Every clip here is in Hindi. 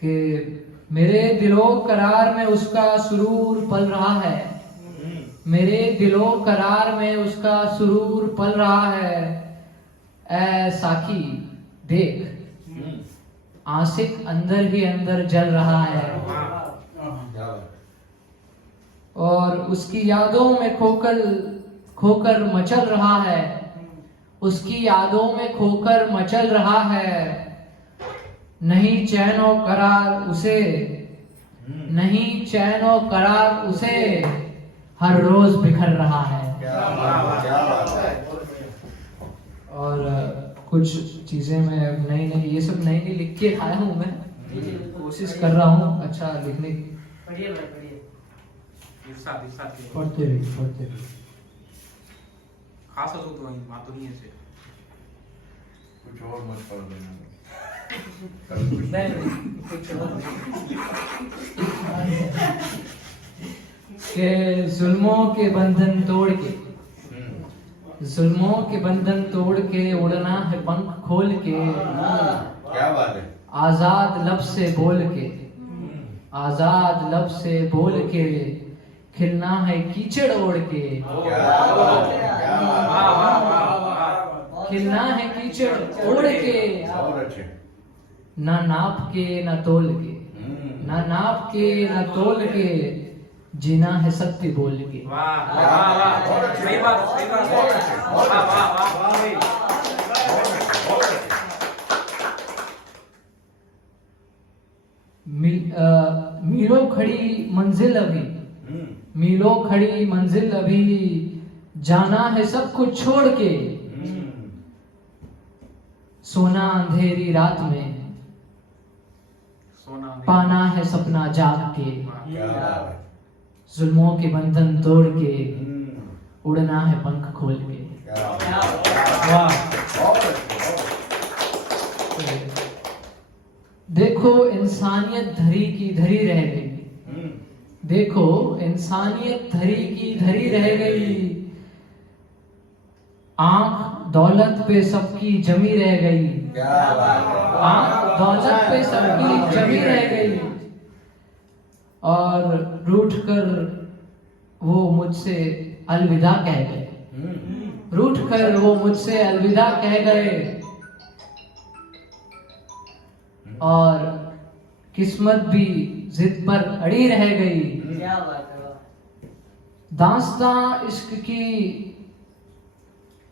कि मेरे दिलो करार में उसका सुरूर पल रहा है, मेरे दिलो करार में उसका सुरूर पल रहा है। ऐ साकी देख, आशिक अंदर ही अंदर जल रहा है और उसकी यादों में खोकर खोकर मचल रहा है, उसकी यादों में खोकर मचल रहा है। नहीं चैनो करार उसे, नहीं चैनो करार उसे, हर रोज बिखर रहा है। और कुछ चीजें मैं नई नई, ये सब नई नई लिख के आया हूँ मैं, कोशिश कर रहा हूँ अच्छा लिखने की। पढ़िए भाई पढ़िए, पढ़ते रहिए। खास हो तो वही बात नहीं है से कुछ और मत पढ़ देना। नहीं कुछ और के जुल्मों के बंधन तोड़ के, जुल्मों के बंधन तोड़ के उड़ना है पंख खोल के, क्या बात है। आजाद लब से बोल के, आजाद लब से बोल के, खिलना है कीचड़ ओढ़ के, खिलना है कीचड़ ओढ़ के, और अच्छे। ना नाप के ना तोल के, ना नाप के ना तोल के, जीना है सत्य बोल के। वाह वाह वाह, सही बात सही बात, वाह वाह वाह। मीलों खड़ी मंजिल अभी, मीलों खड़ी मंजिल अभी, जाना है सब कुछ छोड़ के, सोना अंधेरी रात में, पाना है सपना जाग के, जुल्मों के बंधन तोड़ के, उड़ना है पंख खोल के। देखो इंसानियत धरी की धरी रह गई, देखो इंसानियत धरी की धरी रह गई, आंख दौलत पे सबकी जमी रह गई, आंख दौलत पे सबकी जमी रह गई, और रूठ कर वो मुझसे अलविदा कह गए, रूठ कर वो मुझसे अलविदा कह गए, और किस्मत भी जिद पर अड़ी रह गई। क्या बात है। दास्तां इश्क की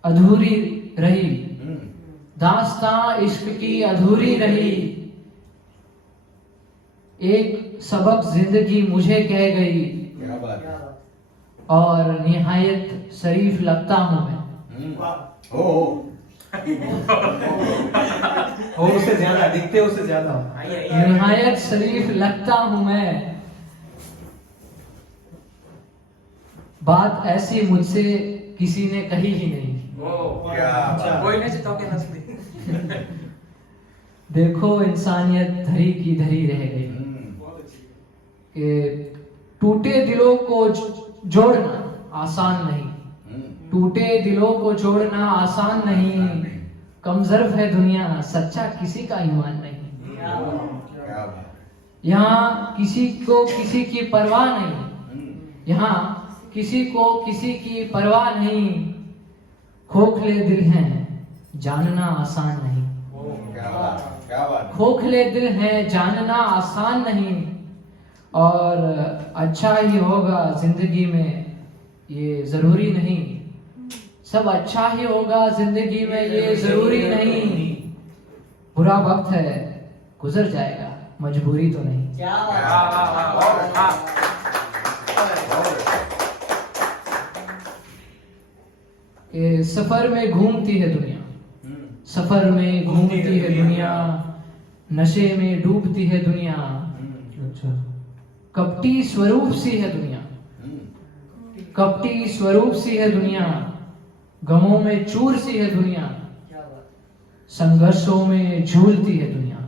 अधूरी रही, दास्तां इश्क की अधूरी रही, एक सबक जिंदगी मुझे कह गई, क्या बात है। और निहायत शरीफ लगता हूँ मैं। हो उससे ज्यादा दिखते, उससे ज्यादा निहायत शरीफ लगता हूँ मैं, बात ऐसी मुझसे किसी ने कही ही नहीं। क्या बात। कोई नहीं चिताओ के नस्ली। देखो इंसानियत धरी की धरी रह गई, कि टूटे दिलों को जोड़ना आसान नहीं, टूटे दिलों को जोड़ना आसान नहीं, कमजोर है दुनिया सच्चा किसी का ईमान नहीं, क्या बात। यहाँ किसी को किसी की परवाह नहीं, यहाँ किसी को किसी की परवाह नहीं, खोखले दिल हैं जानना आसान नहीं, क्या बात, क्या बात। खोखले दिल हैं जानना आसान नहीं, और अच्छा ही होगा जिंदगी में ये जरूरी नहीं, सब अच्छा ही होगा जिंदगी में ये जरूरी नहीं, बुरा वक्त है गुजर जाएगा मजबूरी तो नहीं। क्या कि सफर में घूमती है दुनिया, सफर में घूमती है दुनिया, नशे में डूबती है दुनिया, कपटी स्वरूप सी है दुनिया, कपटी स्वरूप सी है दुनिया, गमों में चूर सी है दुनिया, संघर्षों में झूलती है दुनिया,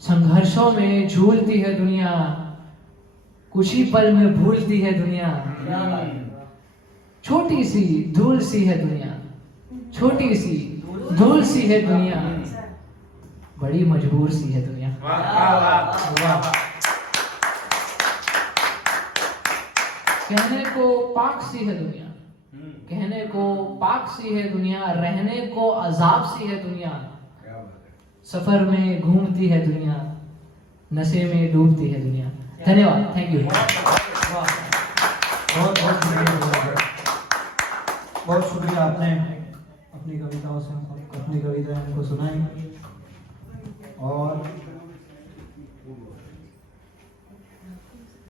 संघर्षों में झूलती है दुनिया, कुछ ही पल में भूलती है दुनिया, छोटी सी धूल सी है दुनिया, छोटी सी धूल सी है दुनिया, बड़ी मजबूर सी है दुनिया। वाह वाह वाह वाह कहने को पाक सी है दुनिया, कहने को पाक सी है दुनिया, रहने को अजाब सी है दुनिया। क्या बात है। सफर में घूमती है दुनिया, नशे में डूबती है दुनिया। धन्यवाद, थैंक यू। बहुत बहुत शुक्रिया, बहुत शुक्रिया। आपने अपनी कविताओं से अपनी कविताएं हमको सुनाई और